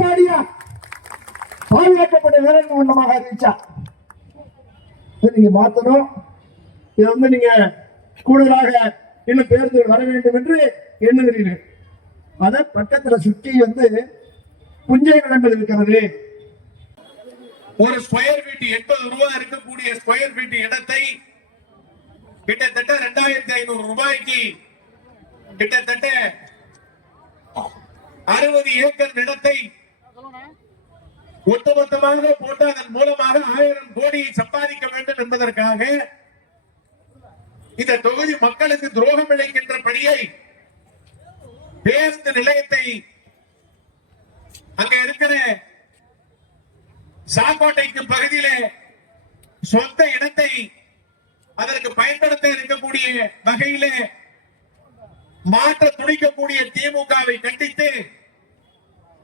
எடப்பாடியா பாதுகாக்கப்பட்ட வேளாண் மண்டலமாக அறிவிச்சா நீங்க மாத்தணும். இதை நீங்க கூடுதலாக இன்னும் பேருந்துகள் வர வேண்டும் என்று எண்ணுகிறீர்கள். அத பக்கத்துல சுற்றி புஞ்சை நிலங்கள் இருக்கிறது. ஒரு ஸ்கொயர் ஃபீட் 80 ரூபாய் இருக்கக்கூடிய ஸ்கொயர் ஃபீட் இடத்தை கிட்டத்தட்ட 2500 ரூபாய்க்கு கிட்டத்தட்ட 60 ஏக்கர் நிலத்தை ஒட்டுமொத்தமாக போட்டு அதன் மூலமாக 1000 கோடி சம்பாதிக்க வேண்டும் என்பதற்காக இந்த தொகுதி மக்களுக்கு துரோகம் இழைக்கின்ற பணியை பேருந்து நிலையத்தை அங்க இருக்கிற சாக்கோட்டைக்கு பகுதியிலே சொந்த இடத்தை அதற்கு பயன்படுத்த இருக்கக்கூடிய வகையிலே மாற்ற துடிக்கக்கூடிய திமுகவை கண்டித்து,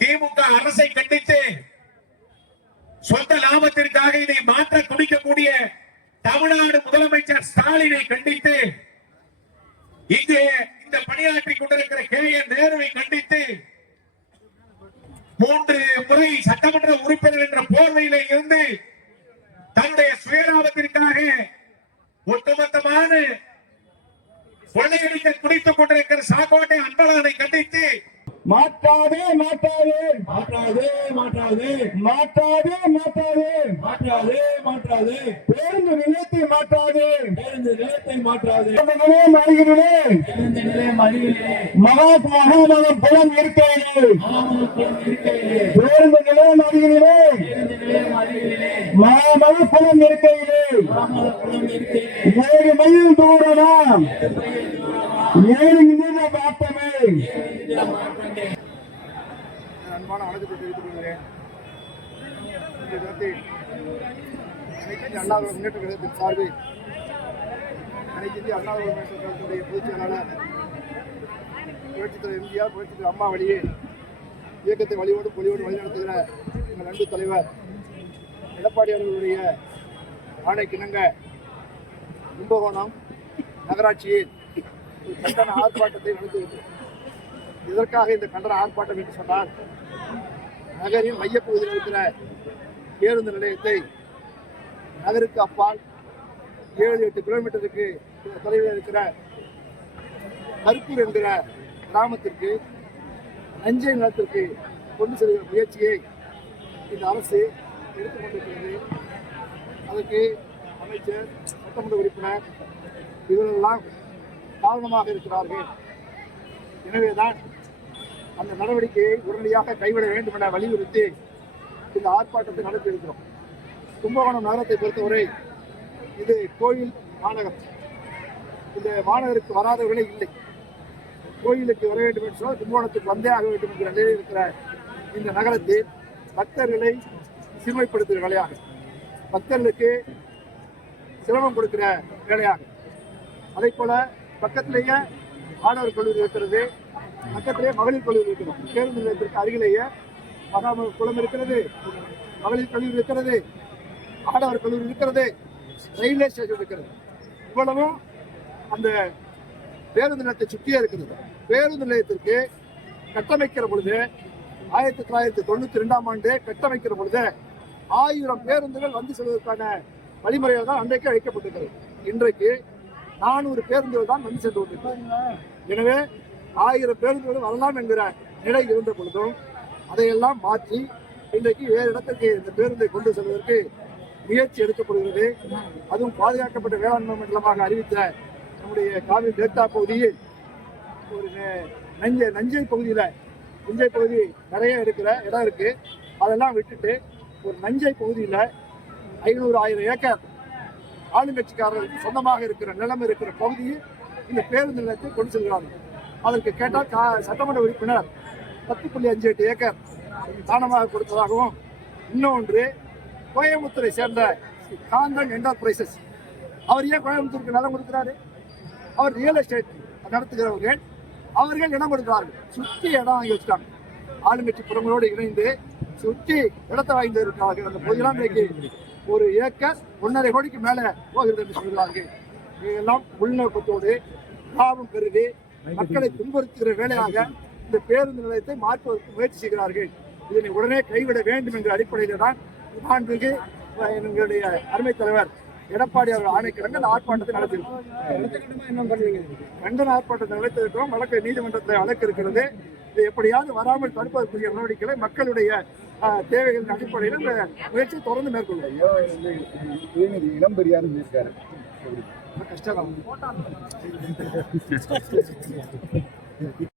திமுக அரசை கண்டித்து, சொந்த லாபத்திற்காக இதை மாற்ற துடிக்கக்கூடிய தமிழ்நாடு முதலமைச்சர் ஸ்டாலினை கண்டித்து, இங்கு இந்த பணியாற்றிக் கொண்டிருக்கிற KN நேருவை கண்டித்து 3 முறை சட்டமன்ற உறுப்பினர் என்ற போர்வையிலே இருந்து தன்னுடைய சுயலாபத்திற்காக ஒட்டுமொத்தமான கொள்ளையடிக்க துடித்துக் கொண்டிருக்கிற சாக்கோட்டை அன்பழகனை கண்டித்து மாற்றாதே மாற்றாதே மாற்றாதே மாற்றாதே மாற்றாதே மாற்றாதே மாற்றாதே மாற்றாதே பேருந்து நிலையத்தை மாற்றாதே பேருந்து நிலையத்தை மாற்றாதே நிலையம் அருகிலே மகாமகம் புலம் இருக்கையிலே பேருந்து நிலையம் அருகிலே மகாமக புலம் இருக்கையிலே 7 மைல் தூரம் 7 நிமிட மாற்றமே. அன்பான வணக்கத்தை தெரிவித்துக் கொள்கிறேன். இந்த தினத்தில் அனைத்து அண்ணா முன்னேற்ற கழகத்தின் சார்பில் அனைத்து இந்திய அண்ணா முன்னேற்ற கழகத்துடைய பொதுச் செயலாளர் புரட்சித் தலைவர் எம்ஜிஆர், புரட்சித் தலைவர் அம்மா வழியே இயக்கத்தை வழியோடு பொலியோடு வழிநடத்துகிற எங்கள் அன்பு தலைவர் எடப்பாடி அவர்களுடைய ஆணைக்கிணங்க கும்பகோணம் நகராட்சியில் ஒரு கண்டன ஆர்ப்பாட்டத்தை நடத்தியிருக்கிறோம். இதற்காக இந்த கண்டன ஆர்ப்பாட்டம் என்று சொன்னால், நகரின் மையப்பகுதியில் இருக்கிற பேருந்து நிலையத்தை நகருக்கு அப்பால் 7-8 கிலோமீட்டருக்கு தொலைவில் இருக்கிற கருப்பூர் என்கிற கிராமத்திற்கு நஞ்சை நிலத்திற்கு கொண்டு செல்கிற முயற்சியை இந்த அரசு எடுத்துக்கொண்டிருக்கிறது. அதற்கு அமைச்சர், சட்டமன்ற உறுப்பினர் இவரெல்லாம் காரணமாக இருக்கிறார்கள். எனவேதான் அந்த நடவடிக்கையை உடனடியாக கைவிட வேண்டும் என வலியுறுத்தி இந்த ஆர்ப்பாட்டத்தை நடத்தியிருக்கிறோம். கும்பகோணம் நகரத்தை பொறுத்தவரை இது கோயில் மாநகரம். இந்த மாநகருக்கு வராதவர்களே இல்லை. கோயிலுக்கு வர வேண்டும் என்று சொன்னால் கும்பகோணத்துக்கு வந்தே ஆக வேண்டும் என்கிற நிலையில் இருக்கிற இந்த நகரத்தில் பக்தர்களை சிறுமைப்படுத்துகிற வேலையாக, பக்தர்களுக்கு சிரமம் கொடுக்கிற வேலையாக, அதே போல பக்கத்திலேயே ஆடவர் கல்லூரி இருக்கிறது, பக்கத்திலேயே மகளிர் கல்லூரி இருக்கிறது, பேருந்து நிலையத்திற்கு அருகிலேயே மகாமக குளம் இருக்கிறது, மகளிர் கல்லூரி இருக்கிறது, ஆடவர் கல்லூரி இருக்கிறது, ரயில்வே ஸ்டேஷன் இருக்கிறது. இவ்வளவும் அந்த பேருந்து நிலையத்தை சுற்றியே இருக்கிறது. பேருந்து நிலையத்திற்கு கட்டமைக்கிற பொழுது 1992ஆம் ஆண்டு கட்டமைக்கிற பொழுது 1000 பேருந்துகள் வந்து செல்வதற்கான வழிமுறைகள் தான் அன்றைக்கு அழைக்கப்பட்டிருக்கிறது. இன்றைக்கு 400 பேருந்துகள் தான் வந்து சென்று கொண்டிருக்கிறது. எனவே 1000 பேருந்துகள் வரலாம் என்கிற நிலை இருந்த பொழுதும் அதையெல்லாம் மாற்றி இன்றைக்கு வேறு இடத்திற்கு இந்த பேருந்தை கொண்டு செல்வதற்கு முயற்சி எடுக்கப்படுகிறது. அதுவும் பாதுகாக்கப்பட்ட வேளாண் மண்டலமாக அறிவித்த நம்முடைய காவிரி டெல்டா பகுதியில் ஒரு நஞ்சை பகுதியில், நஞ்சை பகுதி நிறைய இருக்கிற இடம் இருக்கு, அதெல்லாம் விட்டுட்டு ஒரு நஞ்சை பகுதியில் 500-1000 ஏக்கர் ஆளுங்கட்சிக்காரர்களுக்கு சொந்தமாக இருக்கிற நிலம் இருக்கிற பகுதியில் இந்த பேருந்து நிலையத்தை கொண்டு செல்கிறார்கள். அதற்கு கேட்டால் சட்டமன்ற உறுப்பினர் 10.58 ஏக்கர் தானமாக கொடுத்ததாகவும், இன்னொன்று கோயம்புத்தூரை சேர்ந்த காந்தன் என்டர்பிரைசஸ், அவர் ஏன் கோயம்புத்தூருக்கு நிலம் கொடுக்கிறாரு? அவர் ரியல் எஸ்டேட் நடத்துகிறவர்கள், அவர்கள் இடம் கொடுக்கிறார்கள். சுற்றி இடம் வாங்கி வச்சுட்டாங்க. ஆளுங்கட்சி புறங்களோடு இணைந்து சுற்றி இடத்தை வாங்கி இருக்கிறார்கள். அந்த பகுதியெல்லாம் இன்றைக்கு 1 ஏக்கர் 1.5 கோடிக்கு மேலே போகிறது என்று சொல்கிறார்கள். இதெல்லாம் உள்நோக்கத்தோடு லாபம் கருதி மக்களை துன்புறுத்துகிற வேலையாக இந்த பேருந்து நிலையத்தை மாற்றுவதற்கு முயற்சி செய்கிறார்கள். இதனை உடனே கைவிட வேண்டும் என்ற அடிப்படையில் தான் மாண்புமிகு எங்களுடைய அருமை தலைவர் எடப்பாடி அவர்கள் ஆணைக்கிழங்கு அந்த ஆர்ப்பாட்டத்தை நடத்தியிருக்கோம். கண்டன ஆர்ப்பாட்டத்தை நடத்தியிருக்கிறோம். வழக்கு நீதிமன்றத்தில் வழக்கு இருக்கிறது. இது எப்படியாவது வராமல் தடுப்பதற்குரிய நடவடிக்கைகளை மக்களுடைய தேவைகளின் அடிப்படையில் இந்த முயற்சியை தொடர்ந்து மேற்கொள்ளும். இளம் பெரியார் இருக்காரு கஷ்டம்